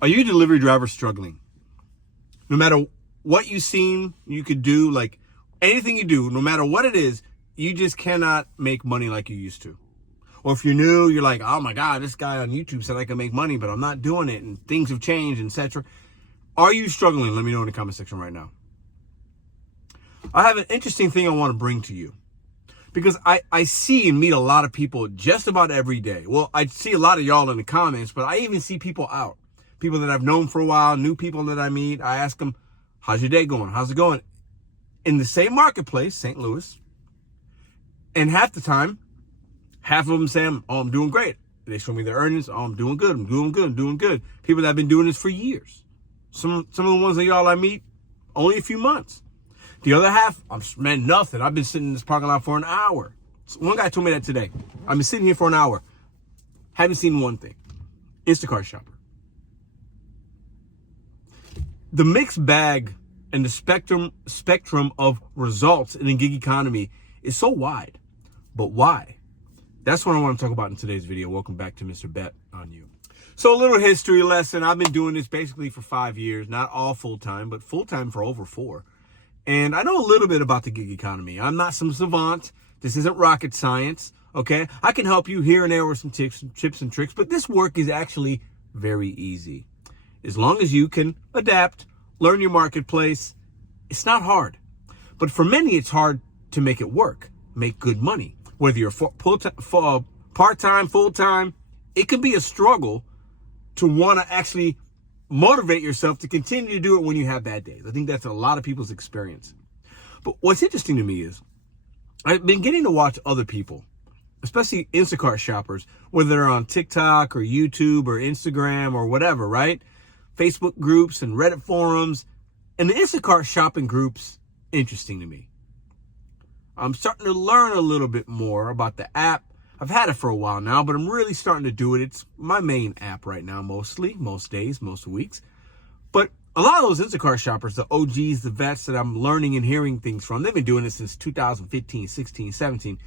Are you a delivery driver struggling? No matter what you seem you could do, like anything you do, no matter what it is, you just cannot make money like you used to. Or if you're new, you're like, oh my God, this guy on YouTube said I can make money, but I'm not doing it, and things have changed, etc. Are you struggling? Let me know in the comment section right now. I have an interesting thing I want to bring to you, because I see and meet a lot of people just about every day. Well, I see a lot of y'all in the comments, but I even see people out. People that I've known for a while, new people that I meet. I ask them, how's your day going? How's it going? In the same marketplace, St. Louis. And half the time, half of them say, oh, I'm doing great. They show me their earnings. Oh, I'm doing good. I'm doing good. I'm doing good. People that have been doing this for years. Some of the ones that y'all I meet, only a few months. The other half, I'm spending nothing. I've been sitting in this parking lot for an hour. So one guy told me that today. I've been sitting here for an hour. Haven't seen one thing. Instacart shopper. The mixed bag and the spectrum of results in the gig economy is so wide. But why? That's what I want to talk about in today's video. Welcome back to Mr.BetonYou. So a little history lesson. I've been doing this basically for 5 years. Not all full-time, but full-time for over 4. And I know a little bit about the gig economy. I'm not some savant. This isn't rocket science, okay? I can help you here and there with some tips and tricks, but this work is actually very easy. As long as you can adapt, learn your marketplace, it's not hard. But for many, it's hard to make it work, make good money. Whether you're part-time, full-time, it can be a struggle to want to actually motivate yourself to continue to do it when you have bad days. I think that's a lot of people's experience. But what's interesting to me is I've been getting to watch other people, especially Instacart shoppers, whether they're on TikTok or YouTube or Instagram or whatever, right? Facebook groups and Reddit forums. And the Instacart shopping groups, interesting to me. I'm starting to learn a little bit more about the app. I've had it for a while now, but I'm really starting to do it. It's my main app right now, mostly, most days, most weeks. But a lot of those Instacart shoppers, the OGs, the vets that I'm learning and hearing things from, they've been doing this since 2015, 16, 17.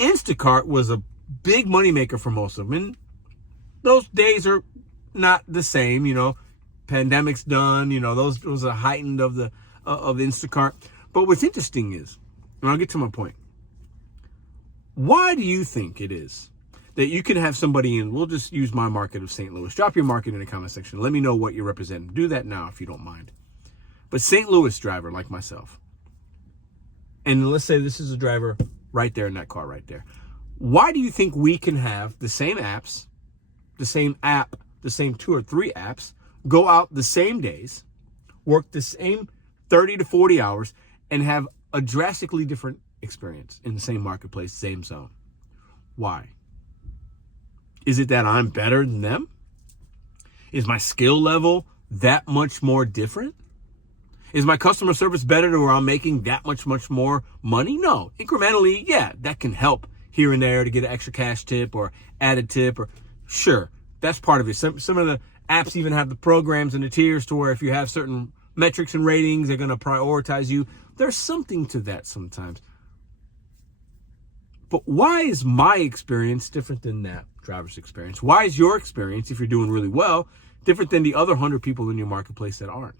Instacart was a big moneymaker for most of them. And those days are not the same, you know. Pandemic's done, you know, those was a heightened of Instacart. But what's interesting is, and I'll get to my point, why do you think it is that you can have somebody in, we'll just use my market of St. Louis. Drop your market in the comment section. Let me know what you represent. Do that now if you don't mind. But St. Louis driver like myself, and let's say this is a driver right there in that car right there. Why do you think we can have the same apps, the same app, the same 2 or 3 apps, go out the same days, work the same 30 to 40 hours, and have a drastically different experience in the same marketplace, same zone? Why? Is it that I'm better than them? Is my skill level that much more different? Is my customer service better to where I'm making that much more money? No. Incrementally, yeah, that can help here and there to get an extra cash tip or added tip, or sure, that's part of it. Some of the apps even have the programs and the tiers to where if you have certain metrics and ratings, they're going to prioritize you. There's something to that sometimes. But why is my experience different than that driver's experience? Why is your experience, if you're doing really well, different than the other 100 people in your marketplace that aren't?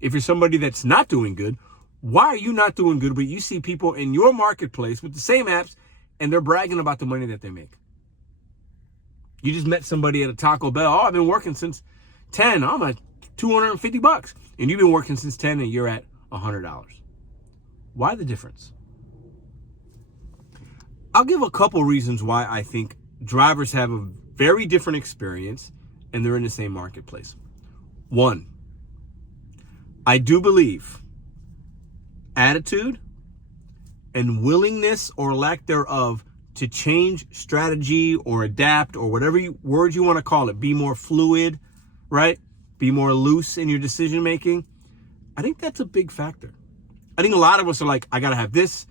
If you're somebody that's not doing good, why are you not doing good, but you see people in your marketplace with the same apps and they're bragging about the money that they make? You just met somebody at a Taco Bell. Oh, I've been working since 10. I'm at $250. And you've been working since 10 and you're at $100. Why the difference? I'll give a couple reasons why I think drivers have a very different experience and they're in the same marketplace. 1, I do believe attitude and willingness or lack thereof to change strategy or adapt or whatever word you want to call it, be more fluid, right? Be more loose in your decision making. I think that's a big factor. I think a lot of us are like, I got to have this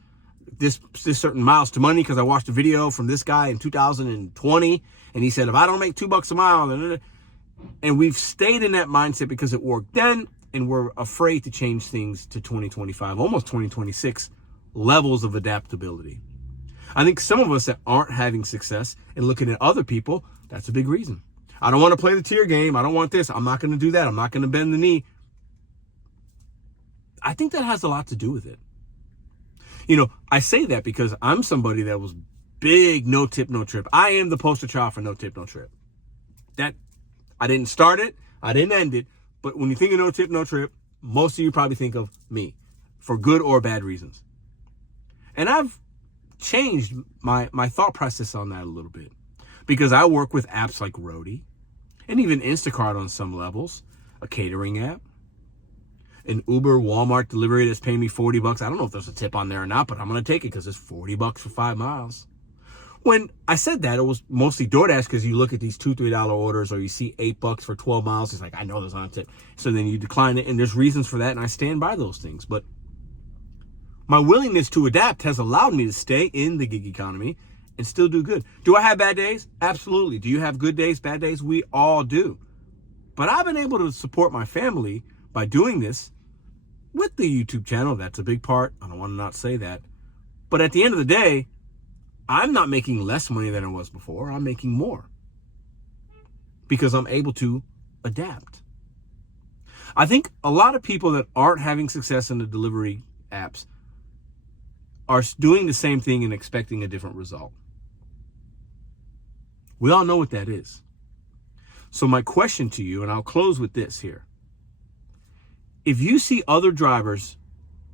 certain miles to money because I watched a video from this guy in 2020 and he said, if I don't make $2 a mile, and we've stayed in that mindset because it worked then, and we're afraid to change things to 2025, almost 2026 levels of adaptability. I think some of us that aren't having success and looking at other people, that's a big reason. I don't want to play the tier game. I don't want this. I'm not going to do that. I'm not going to bend the knee. I think that has a lot to do with it. You know, I say that because I'm somebody that was big no tip, no trip. I am the poster child for no tip, no trip. That I didn't start it. I didn't end it. But when you think of no tip, no trip, most of you probably think of me for good or bad reasons. And I've changed my thought process on that a little bit because I work with apps like Roadie and even Instacart on some levels, a catering app, an Uber, Walmart delivery that's paying me $40. I don't know if there's a tip on there or not, but I'm going to take it because it's $40 for 5 miles. When I said that, it was mostly DoorDash because you look at these $2, $3 orders or you see $8 for 12 miles. It's like, I know there's not a tip. So then you decline it, and there's reasons for that, and I stand by those things. But my willingness to adapt has allowed me to stay in the gig economy and still do good. Do I have bad days? Absolutely. Do you have good days, bad days? We all do. But I've been able to support my family by doing this with the YouTube channel. That's a big part. I don't want to not say that. But at the end of the day, I'm not making less money than I was before. I'm making more because I'm able to adapt. I think a lot of people that aren't having success in the delivery apps are doing the same thing and expecting a different result. We all know what that is. So my question to you, and I'll close with this here. If you see other drivers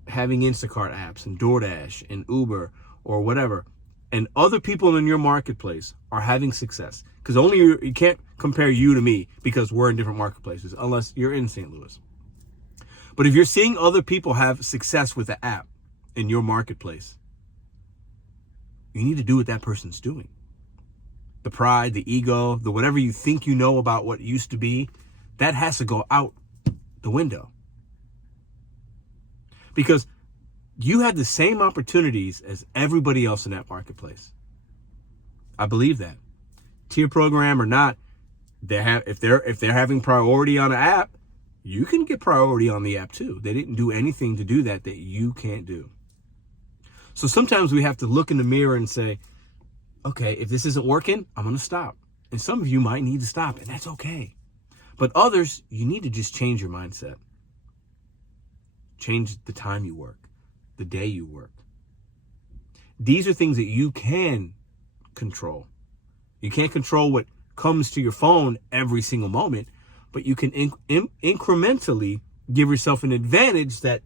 having Instacart apps and DoorDash and Uber or whatever, and other people in your marketplace are having success, because only you can't compare you to me because we're in different marketplaces unless you're in St. Louis. But if you're seeing other people have success with the app in your marketplace, you need to do what that person's doing. The pride, the ego, the whatever you think you know about what used to be, that has to go out the window. Because you have the same opportunities as everybody else in that marketplace. I believe that. Tier program or not, if they're having priority on an app, you can get priority on the app too. They didn't do anything to do that you can't do. So sometimes we have to look in the mirror and say, okay, if this isn't working, I'm going to stop. And some of you might need to stop, and that's okay. But others, you need to just change your mindset. Change the time you work, the day you work. These are things that you can control. You can't control what comes to your phone every single moment, but you can incrementally give yourself an advantage that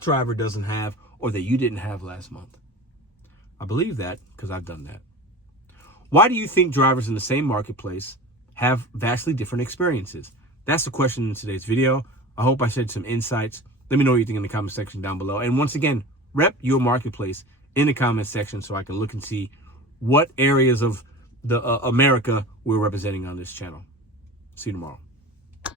driver doesn't have or that you didn't have last month. I believe that because I've done that. Why do you think drivers in the same marketplace have vastly different experiences? That's the question in today's video. I hope I shared some insights. Let me know what you think in the comment section down below. And once again, rep your marketplace in the comment section so I can look and see what areas of the America we're representing on this channel. See you tomorrow.